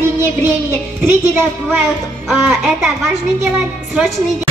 длине времени. 3 дела бывают, это важные дела, срочные дела.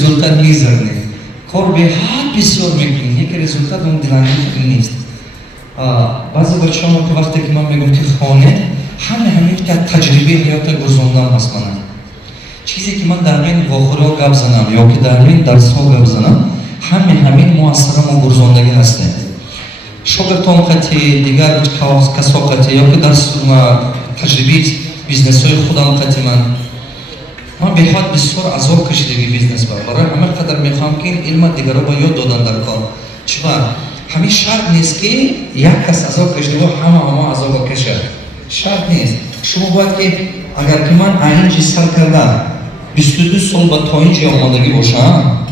результат мизерный. Корбе ҳар бисёр мекунем, як результат он дилангир нест. Баъзе бачаҳо ки вақте ки ман мегӯям ки хона ҳамин ки таҷрибаи ҳаёта гузрондан масалан чизе ки ман дар мин вохӯриҳо гап занам ё ки дар мин дарсҳо гап занам ҳамин муассара мо гузрондагӣ ҳастем. Шогирдон қати дигар касо қати ё ки дар таҷрибаи бизнесҳои худам қати ман беҳад бисёр азоб кашидаги бизнес бар. Барои ҳама қадар мехоҳам ки илма дигаро ёд додан дар кор. Чӣ ҳамин шарт нест ки як кас азоб кашида ҳама азоб кашад. Шарт нест. Шумо бояд ки агар ки ман айнҷи сар кардам 22 сол ба то инҷи омодагӣ бошам,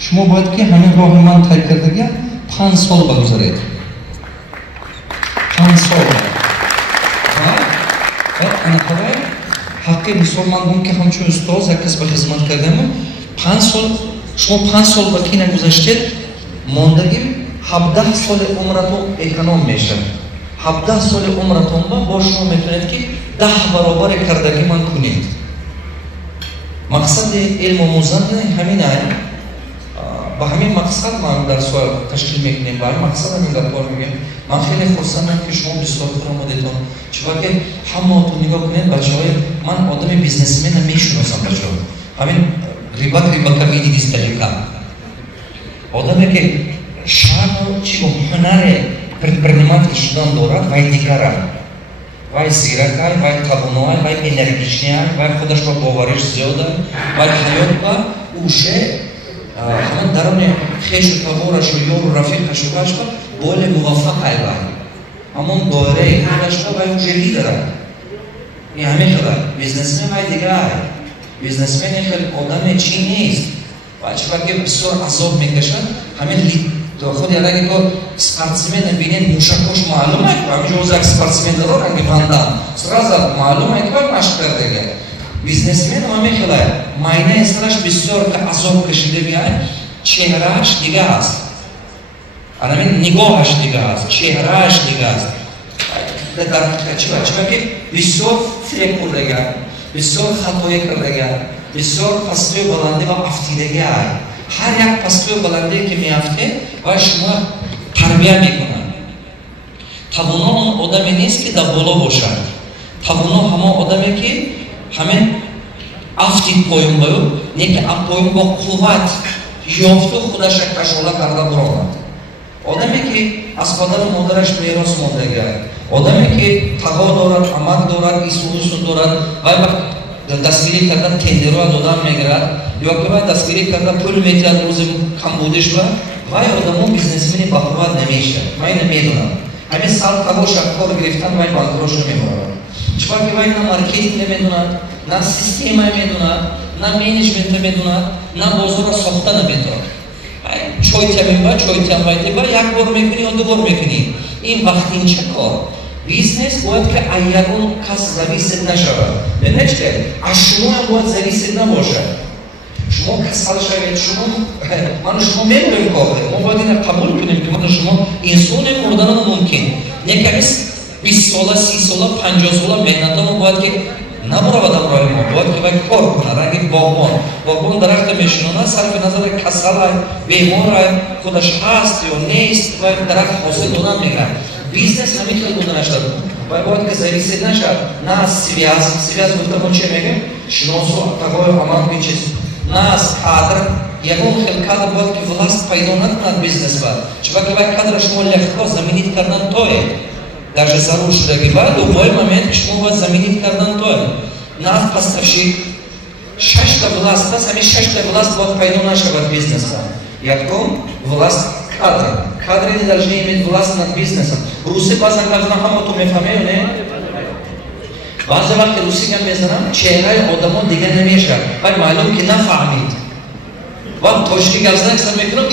шумо бояд ки ҳамин роҳи ман тай кардагӣ 5 сол багузаред. 5 сол. Анaqaray ҳаққи мисол ман гум ки ҳамчун устоз як кас ба хизмат кардам 5 сол шумо 5 сол ба ки нагузаштед мондагӣ 17 соли умратон эконом мешавад. 17 соли умратон бо шумо метавонед ки 10 баробари кардагӣ ман кунед. Мақсади илму музанна ҳамин аст. Ба ҳамин мақсад ман дарсҳо ташкил мекунем. Ба ҳамин мақсад ҳамин гапҳоро мегӯям. Ман хеле хурсандам ки шумо бисёр хурмодедон. Чунки ҳамаотон нигоҳ кунед бачаҳои ман одами бизнесмена мешиносам бачаҳо. Ҳамин рибака видидис таҷика. Одаме ки шаъну чӣ ҳунаре предприниматель шудан дорад, вай дигара. Вай зиракай, вай тавоноай, вай энергичнияй, вай худаш ба бовариш зиёда, вай ҳаётба уже ҳаман дарони хешу таворашу ёру рафиқашу башба более муваффақ айбай. ҳамон доираи худашба вай уже лидера. И ҳамин хела бизнесмен вай дигар. Бизнесмен хел одаме чӣ нест. Вай чӣ бисёр азоб мекашад. Ҳамин худ яке ко спортсмен бинед мушакош маълум аст. Ҳамин ӯз як спортсмен дорад ранги ванда. Сразу маълум аст ки машқ кардага. Бизнесмен ҳамин хела майнаи сараш бисёр азоб кашида бияд. Чеҳрааш дига аст. Ҳамин нигоҳаш дига аст. Чеҳрааш дига аст. Дар ҳақиқат ки бисёр филм бурдага, бисёр хатое кардага, бисёр пастию баландӣ ва афтидагӣ аст. ҳар як пастию баландӣ ки меафте ва шумо тарбия мекунад. Тавоно он одаме нест ки дар боло бошад. Тавоно ҳамон одаме ки ҳамин афти поюнбаю, не ки поюн бо қувват ёфту худаша кашола карда буронад. Одаме ки аз падару модараш мерос мондага, одаме ки тағо дорад, амак дорад, исӯ дорад, вай дастгирӣ карда тендеруа додан мегирад, ё ки вай дастгирӣ карда пул метиҳад рӯзи камбудиш ба вай одамо бизнесмени бахурват намешавад. Вай намедонам. Ҳамин сал табоша кор гирифтан вай банкрош намебарад. Чунки вай на маркетинг намедонад, на система медонад, на менеҷмент намедонад, на бозора сохта наметавонад. Чой тамиба, чой тамайдиба як бор мекунӣ ё ду бор мекунӣ. Ин вақтинча кор. Бизнес бояд ки аз ягон кас зависит нашавад. Бинечке аз шумо бояд зависит набошад. Шумо касал шавед, ману шумо мебурем кор. Мо бояд ина қабул кунем ки ману шумо инсоне мурданам мумкин. Не камис 20 сола, 30 сола, 50 сола меҳнатамо бояд ки набуравад амрои мо бояд ки вай кор кунад ранги боғбон дарахта мешинонад сарфи назари касалай беморай худаш ҳаст ё нест вай дарахт ҳосил додан мегирад бизнес ҳамин хел буда нашад вай бояд ки зависит нашад на связ гуфта мо че мегем шиносу такое амалки чиз на кадр ягон хел кадр бояд ки власт пайдо накунад бизнес ба чуба ки вай кадра шумо легко заменит кардан тое даже зарур шудаги ба любой момент ки шумо бояд заменит кардан тое нафт поставщик шашта власт аст ҳамин шашта власт бояд пайдо нашавад бизнес ба якум власт кадри не должны иметь власть над бизнесом руси баъзан казана ҳаматон мефаҳмед не баъзе вақте русига мезанам чеҳраи одамо дига намешавад вай маълум ки нафаҳмид вақт точки газнак сар мекунам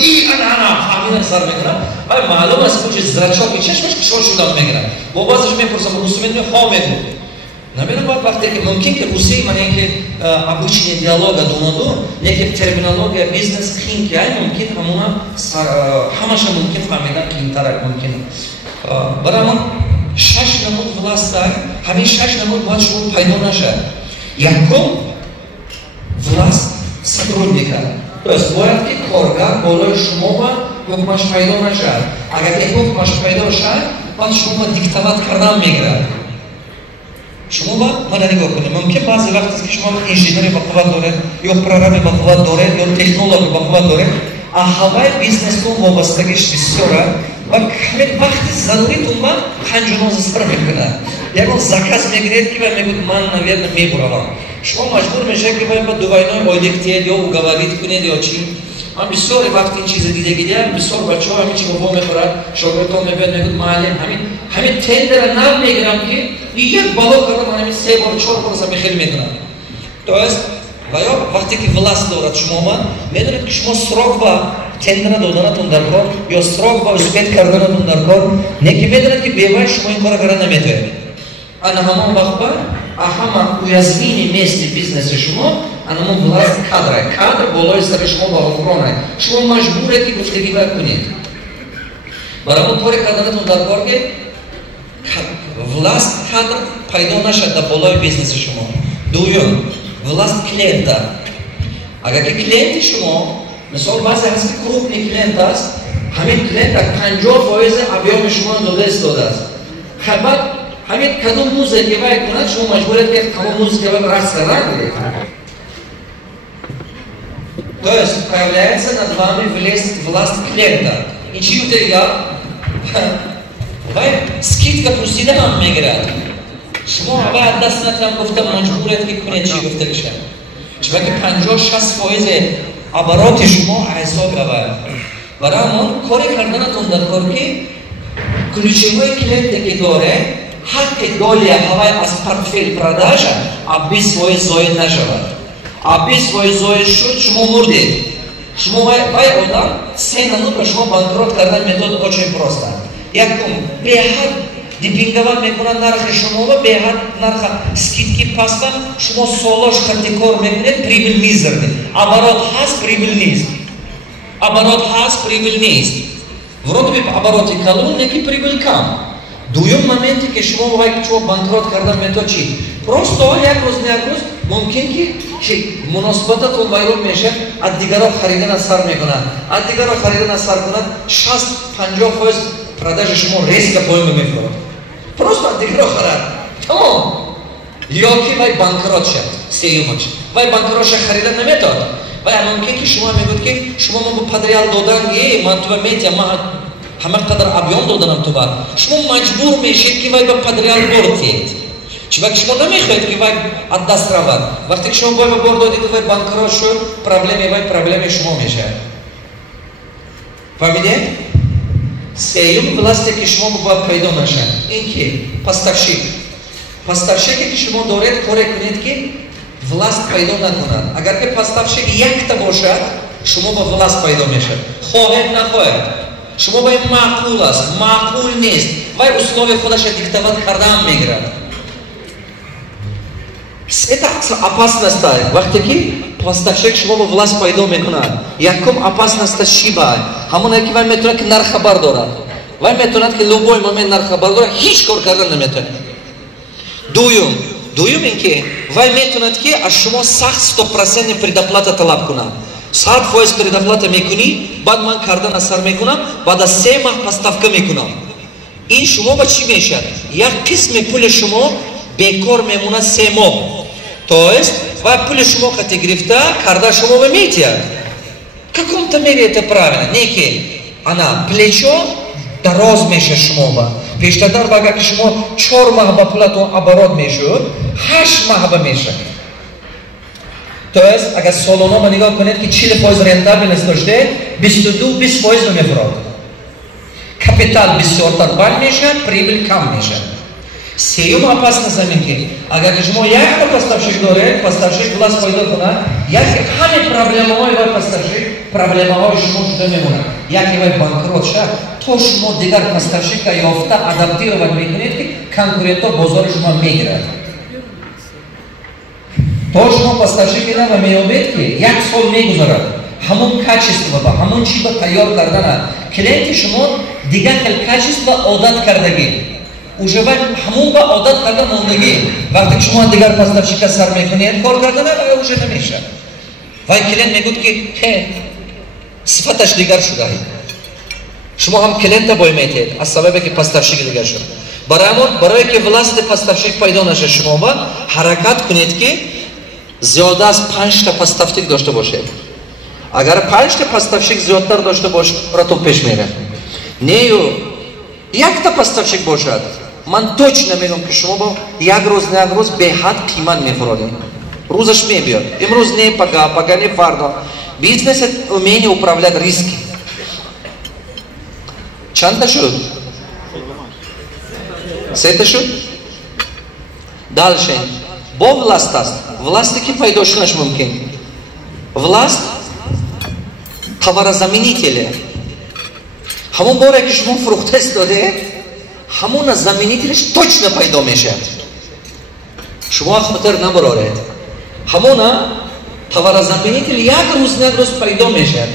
ана фаҳмидам сар мекунам вай маълум аст кучи зрачоки чашмаш кушор шудам мегирам бо баъзеш мепурсам руси медуни хо мегӯ намедонам баъд вақте ки мумкин ки руси ман яке обычный диалога донаду яке терминология бизнес қин ки ай мумкин ҳамуна ҳамаша мумкин фаҳмидан қинтарак мумкин барои ман 6 намуд власт ай ҳамин 6 намуд бояд шумо пайдо нашад якум власт сотрудника то есть бояд ки коргар болои шумо ба ҳукмаш пайдо нашад агар ки ҳукмаш пайдо шад баъд шумо диктоват кардан мегирад шумо ба мана нигоҳ кунед мумкин баъзе вақт аст ки шумо инженери бақувват доред ё прораби бақувват доред ё технологи бақувват доред а ҳаваи бизнескун вобастагиш бисёра ва ҳамин вақти заруритун ба ҳанҷунози сар мекунад ягон заказ мегиред ки вай мегӯяд ман наверно мебуравам шумо маҷбур мешавед ки вай ба дувайнои ойлик диҳед ё уговорит кунед ё чӣ ман бисёр вақти ин чизи дидагидиам бисёр бачаҳо ҳамин чиро во мехӯрад шогирдон мебиёд мегӯяд маълим ҳамин тендера нав мегирам ки як бало кардам ҳамин 3 бор 4 бор замехел мекунам то есть ваё вақте ки власт дорад шумома медонед ки шумо срок ба тендера доданатон дар кор ё срок ба успеҳ карданатон дар кор не ки медонед ки бевай шумо ин кора кара наметавонед ана ҳамон вақт ба ҳама уязвими мести бизнеси шумо анамон власт кадр болои сари шумо ба ҳукмронай шумо маҷбуред ки гуфтагивай кунед барои кори карданатон дар кор ки власт кадр пайдо нашад дар болои бизнеси шумо дуюм власт клиента агар ки клиенти шумо мисол баъзе ҳаст ки крупный клиент аст ҳамин клиента 50% объеми шумо дода истодааст хабар ҳамин кадом муза ки вай кунад шумо маҷбуред ки тамом муза ки вай рақс кардан то есть появляется над вами власт клиента ин чӣ гуфта я вай скидка пурсида ҳам мегирад шумо вай аз даст натам гуфта маҷбуред ки кунед чӣ гуфта киша чунки 50-60% обороти шумо ҳисоб равад барои мон кори карданатон дар кор ки ключевой клиенте ки доред ҳаққи долия ҳавай аз портфел продажа а 20% зоид нашавад а 20% зоид шуд шумо мурдед шумо вай одам 3 намуд ба шумо банкрот кардан метод очень просто якум беҳад дипинговат мекунад нархи шумо ва беҳад нарха скидки паста шумо солош картикор мекунед прибыл мизерный оборот ҳаст прибыл нест оборот ҳаст прибыл нест вроде би обороти калон неки прибыл кам дуюм моменте ки шумо вай ки шумо банкрот кардан метод чӣ просто як рӯз мумкин ки муносибататон вайрон мешавад аз дигаро харидан аз сар мекунад аз дигаро харидан аз сар кунад 60-50% продажи шумо резко поён мефурад просто аз дигаро харад тамом ё ки вай банкрот шад сеюмач вай банкрот шад харидан наметавонад вай мумкин ки шумо мегӯед ки шумо мо падриал додан ман тува метия ман ҳама қадар объем доданам тува шумо маҷбур мешед ки вай ба падриал бор диҳед чунки шумо намехоҳед ки вай аз даст равад вақте ки шумо ба бор додед вай банкрот шуд проблеми шумо мешавад фаҳмидед сеюм власте ки шумо бояд пайдо нашад ин ки поставщике ки шумо доред коре кунед ки власт пайдо накунад агар ки поставщик якта бошад шумо ба власт пайдо мешавад хоҳед нахоҳед шумо ба ин маъқул аст маъқул нест вай условия худаша диктоват кардан мегирад это опасность вақте ки поставщик шумо ба власт пайдо мекунад якум опасность шиба ҳамоне ки вай метавонад ки нарх хабар дорад вай метавонад ки любой момент нарх хабар дорад ҳеҷ кор кардан наметавонад дуюм دوم اینکه وای میتوند که از شما سخت 100% предоплата طلب کنه 100% предоплата میکنی بعد من کردن اثر میکنم بعد از 3 ماه поставка میکنم این شما با چی میشه یک قسم پول شما بیکار میمونه 3 ماه то есть вай пули шумо кати гирифта карда шумо ва метияд каком-то мере это правильно неки ана плечо дароз меша шумоба пештадар вага ки шумо 4 маҳ ба пулатон оборот мешуд 8 маҳ ба меша то есть агар солона ма нигоҳ кунед ки 40% рентабельность доште 22-20% намефурод капитал бисёртар бал мешад прибыль кам мешад сеюм опасно заминки агар шумо якта поставщик доред поставщик власт пайдо кунад яке ҳаме проблемаҳои вай поставщик проблемаҳои шумо шуда мемонад яке вай банкрот шад то шумо дигар поставщика ёфта адаптировать мекунед ки конкурентҳо бозори шумо мегирад то шумо поставщик ва меёбед ки як сол мегузарад ҳамон качество ба ҳамон чи ба тайёр карданад клиенти шумо дигар хел качество одат кардагӣ уже вай ҳамон ба одат карда мондагӣ вақте ки шумо дигар поставщика сар мекунед кор кардана вай уже намешад вай клиент мегӯд ки сифаташ дигар шудаи шумо ҳам клиента бой метед аз сабабе ки поставщик дигар шуд барое ки власти поставщик пайдо наша шумо ба ҳаракат кунед ки зиёда аз 5 поставщик дошта бошед агар 5 поставщик зиёдтар дошта бош рато пеш мера нею якта поставщик бошад ман точно мегӯям ки шумо бо як рӯз беҳад қимат мефуродед рӯзаш мебиёд имрӯз не пага не фардо бизнесет умение управлять риски чанда шуд сета шуд дальше бо власт аст власти ки пайдо шудаш мумкин власт товарозаменители ҳамон боре ки шумо фурӯхта истодед ҳамона заменителиш точно пайдо мешад шумо хотир набароред ҳамона товарозаменитель як рӯз пайдо мешад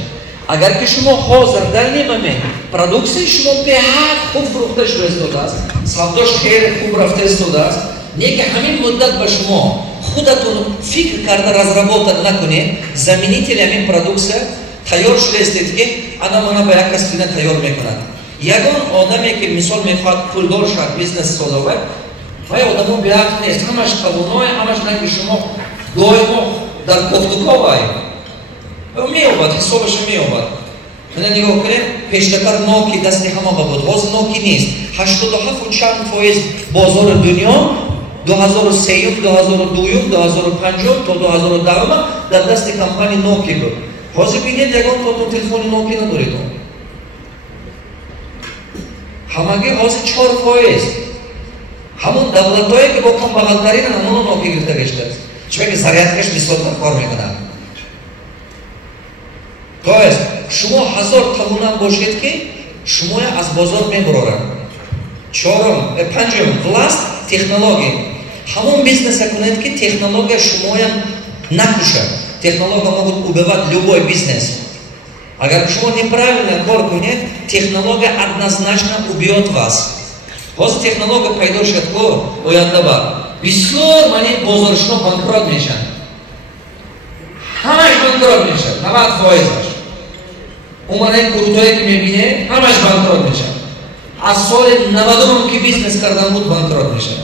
агар ки шумо ҳозир дар немаме продуксияи шумо беҳад хуб фурӯхта шуда истодааст савдош хеле хуб рафта истодааст неки ҳамин муддат ба шумо худатон фикр карда разработат накунед заменители ҳамин продуксия тайёр шуда истед ки ана мана ба як кас фина тайёр мекунад ягон одаме ки мисол мехоҳад пулдор шад бизнес созовад вай одамо беҳақ нест ҳамаш қавуное ҳамаш на ки шумо доимо дар кофтуковай меёбад ҳисобаша меёбад мана нигоҳ кунед пештатар ноки дасти ҳама ба буд ҳозир ноки нест 87 чанд фоиз бозори дунё 2003 2002 2005 то 2010 дар дасти компания ноки буд ҳозир бинед ягон то телефони ноки надоред ҳамаги ҳозир 4% ҳамон давлатое ки бо камбағалтарина ҳамоно ноки гирифта гештааст чунки ки зарядкаш мисолтар кор мекунад то есть шумо 1000 тавунам бошед ки шумоя аз бозор мебарорад панҷум власт технология ҳамон бизнеса кунед ки технология шумоя накушад технология могут убивать любой бизнес агар шумо неправильно кор кунед технология однозначно убьет вас ҳозир технология пайдо шуд ко ояндаба бисёр мани бозоршино банкрот мешанд ҳамаш банкрот мешанд 90%аш уманаи куртое ки мебинед ҳамаш банкрот мешанд аз соли 90 ки бизнес кардан буд банкрот мешанд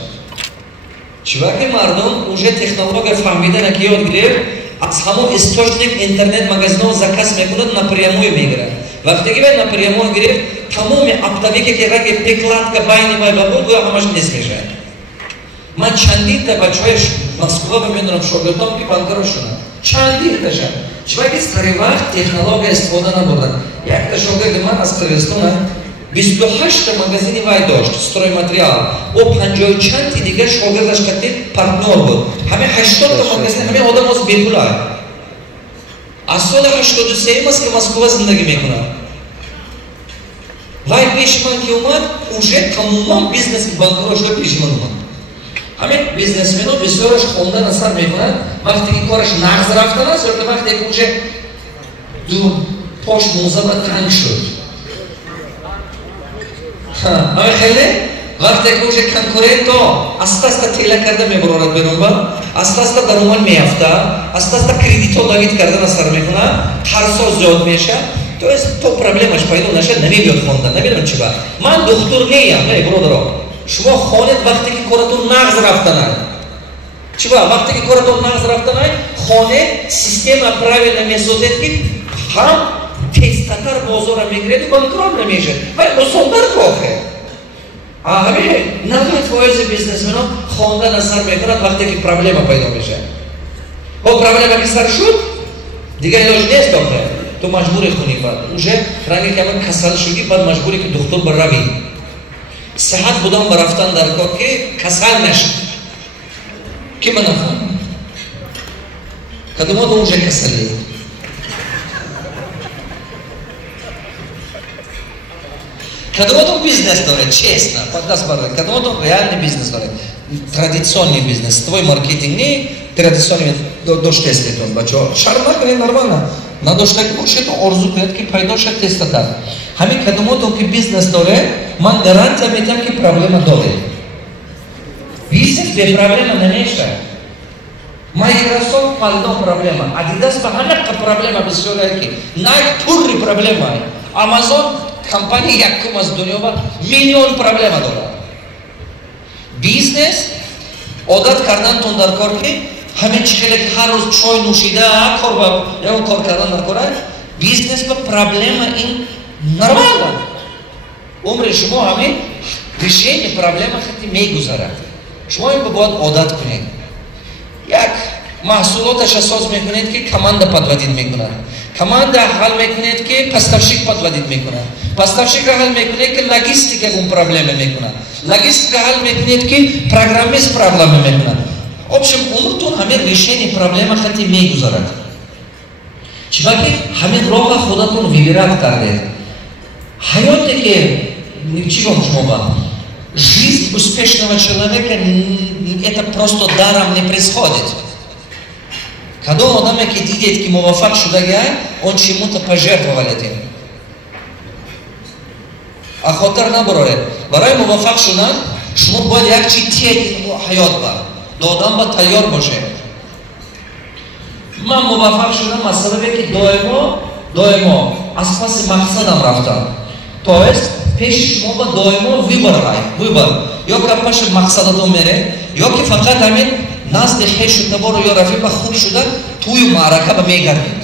чуваки мардум уже технология фаҳмидана ки ёд гирифт аз ҳамон источник интернет магазинҳо заказ мекунад напрямую мегирад вақте ки вай напрямую гирифт тамоми аптовике ки раги прикладка байни вай ба буд гӯё ҳамаш нест мешавад ман чандита бачаҳои москва мебинам шогирдом ки банкрот шуданд чандиташа чуваки сари вақт технология истифода набурданд якта шогирди ман аз қирғизистона 28 магазини вай дошт стройматериал о 50 чанди дигар шогирдаш кати партнер буд ҳамин 80 магазин ҳамин одам оз бепулай аз соли 83 аст ки москва зиндагӣ мекунад вай пеши ман ки омад уже тамоман бизнес банкрот шуда пеши ман омад ҳамин бизнесмено бисёраш хондан асар мекунад вақте ки кораш нағз рафтан аст ё ки вақте ки уже пош музаба танг шуд ҳамин хеле وقتی که اونجا کنکورنت آستا تیلا کرده میبرد بیرون با آستا درمان میافته آستا کردیتو داوید کردن سر میکنه ترسا زیاد میشه تو است تو پرابلمش پیدا نشه نمیاد خونده نمیدونم چی با من دکتر نیم نه برادر شما خونت وقتی که کارتون نقض رفتنه چی با وقتی که کارتون نقض رفتنه خونه سیستم правильно میسازد که هم تستاتر بازار میگیرد بانکرات نمیشه ولی مسلمان کافه همین 90% بیزنسمن‌ها خواندن اثر میکنند وقتی که پرابلم پیدا میشه و پرابلم که سر شد دیگه علاج نیست دکتر تو مجبوری خونی بعد اونجا رنگی که من کسل شدی بعد مجبوری که دکتر بروی صحت بودم برفتن در کار که کسل نشد کی من نفهم کدوم اونجا کسلی Кадомото бизнес дاره честно, поддаст барда. Кадомото реальный бизнес дاره. Традиционный бизнес. Твой маркетинг не традиционный доште есть он, бачо. Шарма не нормально. На доште куче то орзу клетки пайдоша тестата. Хами кадомото ки бизнес дاره, ман гарантия метам ки проблема дاره. Бизнес без проблема не нечто. Microsoft paldo problema. Adidas pahanaka problema без шорайки. Nike турри проблема. Amazon компания якум аз дунёва миллион проблема дорад. Бизнес одат кардан дар кор ки ҳамин чихеле ки ҳар рӯз чой нӯшида кор ягон кор кардан дар кора бизнес ба проблема ин нормально. Умри шумо ҳамин решение проблема хати мегузарад. Шумо ин бояд одат кунед. Як маҳсулоташа соз мекунед ки команда подводит мекунад. Команда ҳал мекунед ки поставщик подводит мекунад. Поставщик ҳал мекунед ки логистика он проблема мекунад. Логистика ҳал мекунед ки программист проблема мекунад. В общем, умртон ҳамин решение проблема хати мегузарад. Чибаки ҳамин роҳа худатон вибират кардед. Ҳаёте ки чӣ гом шумо ба жизнь успешного человека это просто даром не происходит. Кадом одаме ки дидед ки муваффақ шудагиа он чему-то пожертвовал этим. А хотар наборед. Барои муваффақ шудан шумо бояд як чи тиеди ҳаёт ба. Додам ба тайёр боше. Ман муваффақ шудам аз сабабе ки доимо аз паси мақсадам рафтам. То есть пеши шумо ба доимо выбор. Ё ки паши мақсадатон мере, ё ки фақат ҳамин назди хешу табору ё рафиқа хуб шуда туи маърака ба мегардид.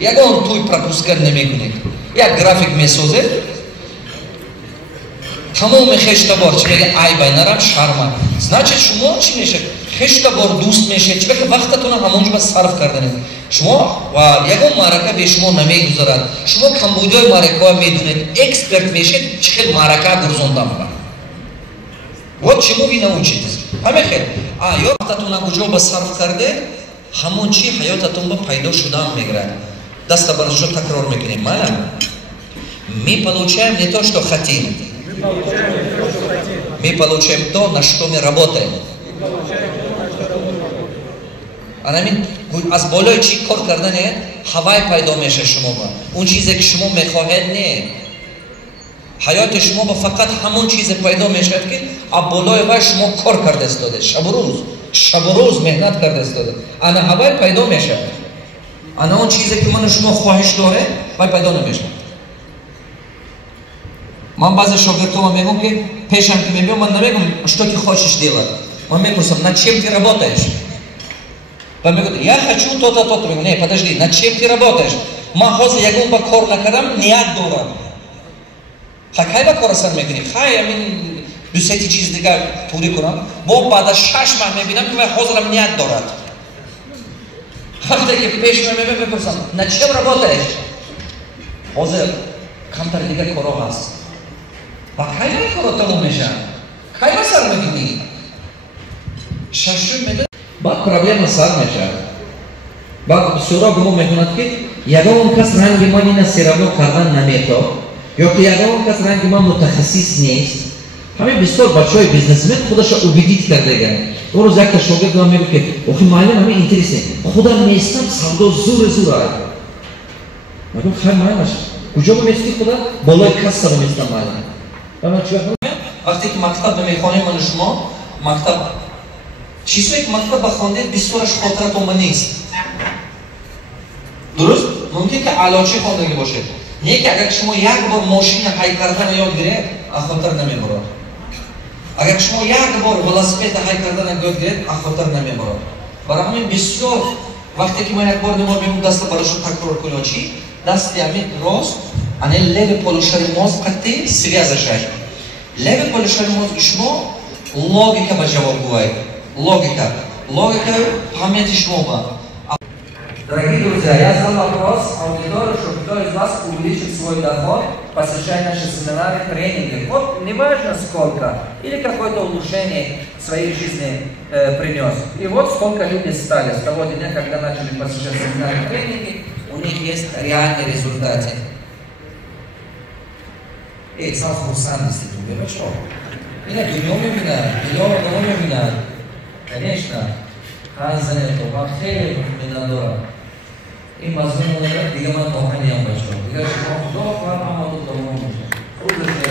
Ягон туи пропускат намекунед. Як график месозед. Тамоми хештабор чи мега ай байнарам шарма. Значит шумо чи мешед? Хештабор дӯст мешед. Чи бека вақтатона ҳамонҷо сарф карданед. Шумо ва ягон маърака бе шумо намегузарад. Шумо камбудиҳои маъракаҳо медонед. Эксперт мешед чи хел маърака гурзондан ба. Вот чему вы научитесь. Ҳамин ё вақтатона куҷо ба сарф карде ҳамон чи ҳаётатон ба пайдо шудан мегирад. Даста барашо такрор мекунем. Майли? Мы получаем не то, что хотим. Мы получаем то, на что мы работаем. Анамин аз болои чӣ кор кардане ҳавай пайдо меша шумо ба. Он чизе ки шумо мехоҳед не. ҳаёти шумо ба фақат ҳамон чизе пайдо мешавад ки аз болои вай шумо кор карда истодед. Шабу рӯз меҳнат карда истодед. Ана ҳавай пайдо мешавад. Ана он чизе ки ману шумо хоҳиш доре вай пайдо намешавад. Ман баъзе шогирдома мегӯм ки пешам ки мебиём ман намегӯм что ты хочешь делать. Ман мепурсам над чем ты работаешь. Ман мегӯм я хочу то-то, то-то. Мегӯм не, подожди, над чем ты работаешь? Ман ҳозир ягон ба кор накардам, ният дорам. Хай ба кор сар мекунӣ. Хай ҳамин дусети чиз дигар турӣ кунам. Бо баъд аз 6 маҳ мебинам ки вай ҳозирам ният дорад. Вақте ки пеш мебинам мепурсам над чем работаешь? Ҳозир камтар дигар корҳо ҳаст. Ба кай ба коро тамом меша? Кай ба сар мекунӣ? Шашум медон ба проблема сар меша. Ба суро гумон мекунад ки ягон кас ранги ман ина сераво кардан наметов ё ки ягон кас ранги ман мутахассис нест. Ҳамин бисёр бачаҳои бизнесмен худашро убедит кардаган. Он рӯз якта шогирд ман мегӯяд ки охи муаллим ҳамин интересне. Худам местам савдо зур ай. Мегӯям хай муаллимаш. Куҷо мести худа? Болои кассаро местам муаллим. وقتی که مکتب میخوانیم من شما مکتب چیزایی که مکتب بخوندید بسیارش خاطرتون من نیست. درست؟ ممکن که علاچه خواندگی باشه. یک اگر شما یک بار ماشین هی کردن یاد گرفت خاطر نمیبرد. اگر شما یک بار ولاسپید هی کردن یاد گرفت خاطر نمیبرد. برای همین بسیار وقتی که ما یک بار دوباره میمون دست براشو تکرار کنیم چی؟ دست همین راست انی لب پولوشری مغز قطعی связашай. لب پولوشری مغز شما логика به جواب گوید. Логика памяти шмо ба. Дорогие друзья, я задал вопрос аудитории, чтобы кто из вас увеличит свой доход, посещая наши семинары, тренинги. Вот не важно сколько, или какое-то улучшение в своей жизни принес. И вот сколько люди стали с того дня, когда начали посещать семинары, тренинги, у них есть реальные результаты. Эй, сам курсант, ты думаешь, что? Меня днем меня, конечно, хазане, то бахтери, минадора. И мазуну это дигама тоханиям бачо. Дига шмо до фарма до домо може. Удачи.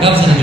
Габзан